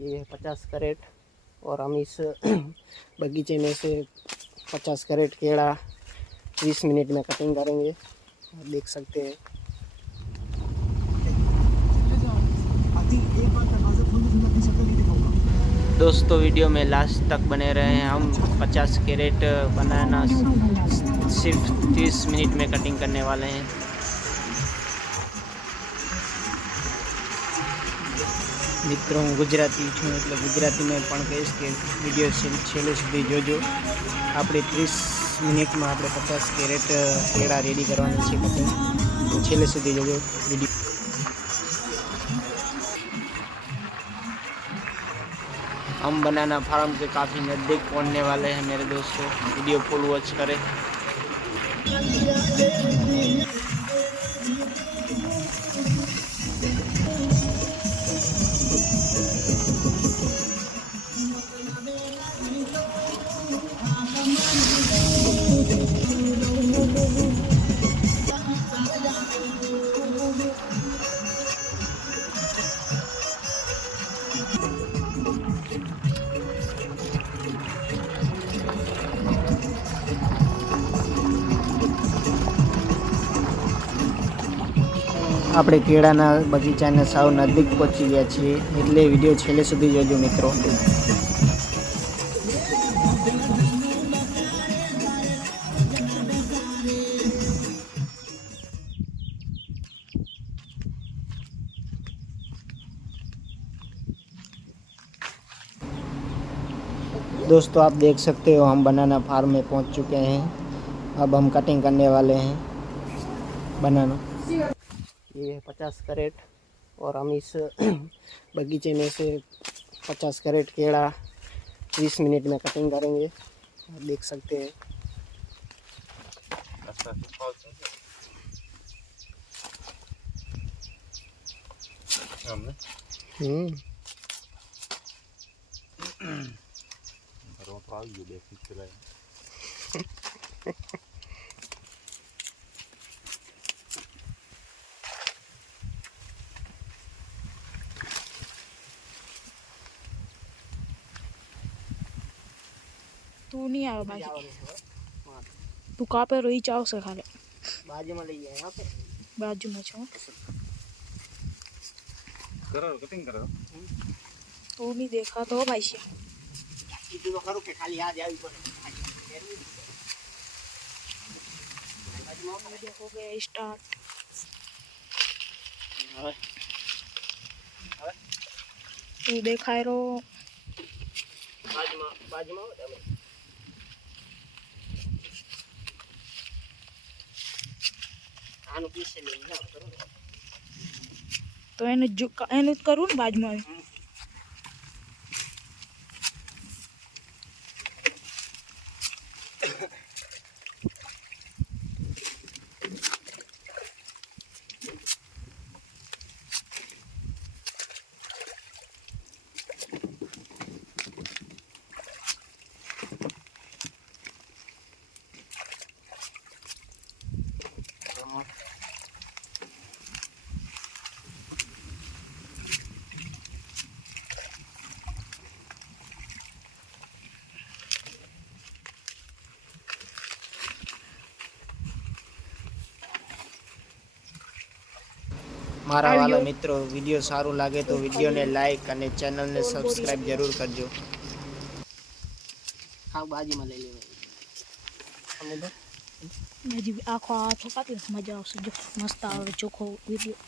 ये है 50 कैरेट और हम इस बगीचे में से 50 कैरेट केड़ा 20 मिनट में कटिंग करेंगे। आप देख सकते हैं। दोस्तों वीडियो में लास्ट तक बने रहे हैं। हम 50 कैरेट बनाना सिर्फ 30 मिनट में कटिंग करने वाले हैं। मित्रों गुजराती छूँ એટલે ગુજરાતીમાં પણ કહીશ કે વિડીયો છેલ્લે સુધી જોજો। આપણે 30 મિનિટમાં આપણે 50 કેરેટ કેળા રેડી કરવાની છે કટિંગ, તો છેલ્લે સુધી જોજો વિડીયો। हम बनाना फार्म के काफ़ी नज़दीक पहुंचने वाले हैं मेरे दोस्तों। वीडियो फुल वॉच करें। આપણે કેળાના બગીચાને સાવ નજીક પહોંચી ગયા છીએ, એટલે વિડીયો છેલ્લે સુધી જોજો મિત્રો। दोस्तों आप देख सकते हो हम बनाना फार्म में पहुंच चुके हैं। अब हम कटिंग करने वाले हैं बनाना। ये है 50 कैरेट और हम इस बगीचे में से 50 कैरेट केड़ा 20 मिनट में कटिंग करेंगे। आप देख सकते हैं। तू नहीं आया बाजी, तू कहाँ पे रही चाव से खा ले। बाजू में लइए यहाँ पे बाजू में छो करो कटिंग करो। तू नहीं देखा तो भाई से तो करो के खाली आ जाए ऊपर। हो गया स्टार्ट। तू देखाय रो बाजू में આનું પીસે લઈને જાવ કરો તો એનું જ કરું ને બાજુમાં આવી। મારા વાલા મિત્રો વિડીયો સારું લાગે તો વિડીયોને લાઈક અને ચેનલને સબસ્ક્રાઇબ જરૂર કરજો। હા બાજીમાં લઈ લેવાય બાજી આખો હાથો કાપી મજા આવશે। જો મસ્ત આવે ચોખ્ખો વિડીયો।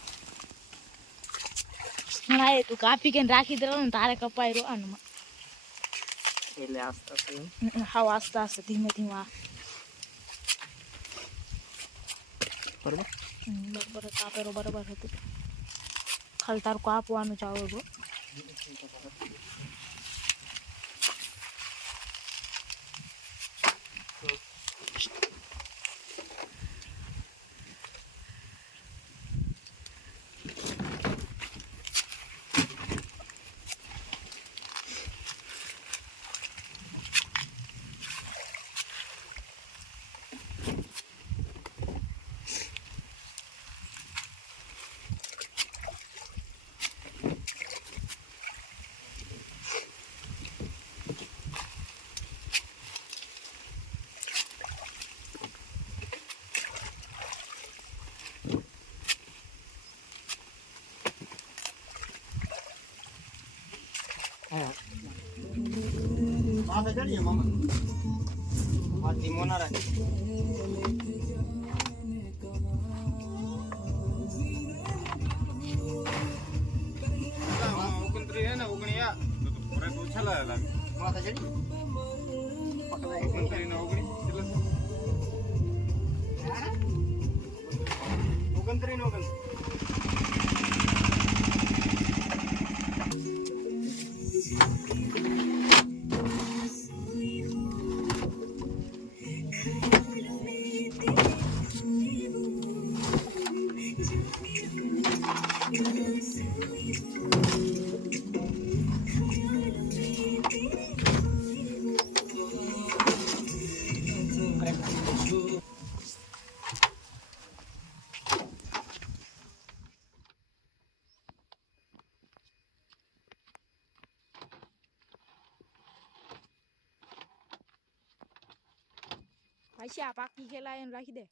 હા એ તું કાપી કે રાખી દે ને તારે કપાઈ રહ્યો ને એટલે આસ્તે આસ્તે હા આસ્તે આસ્તે ધીમે ધીમે બરાબર બરાબર કાપેરો બરાબર હતું। ખાલી તારું કાપવાનું જ આવે બો। માથે ચડીએ મામા માથી મોના રાખી ઓગણત્રીસ હે ને ઓગણિયા તો છેલ્લા લાગે માથે ચડી પકડાય ઓગણત્રીસ ને ઓગણીસ કેટલા ઓગણત્રીસ ને ઓગણત્રીસ ભાઈ આ પાકી ખેલા એને રાખી દે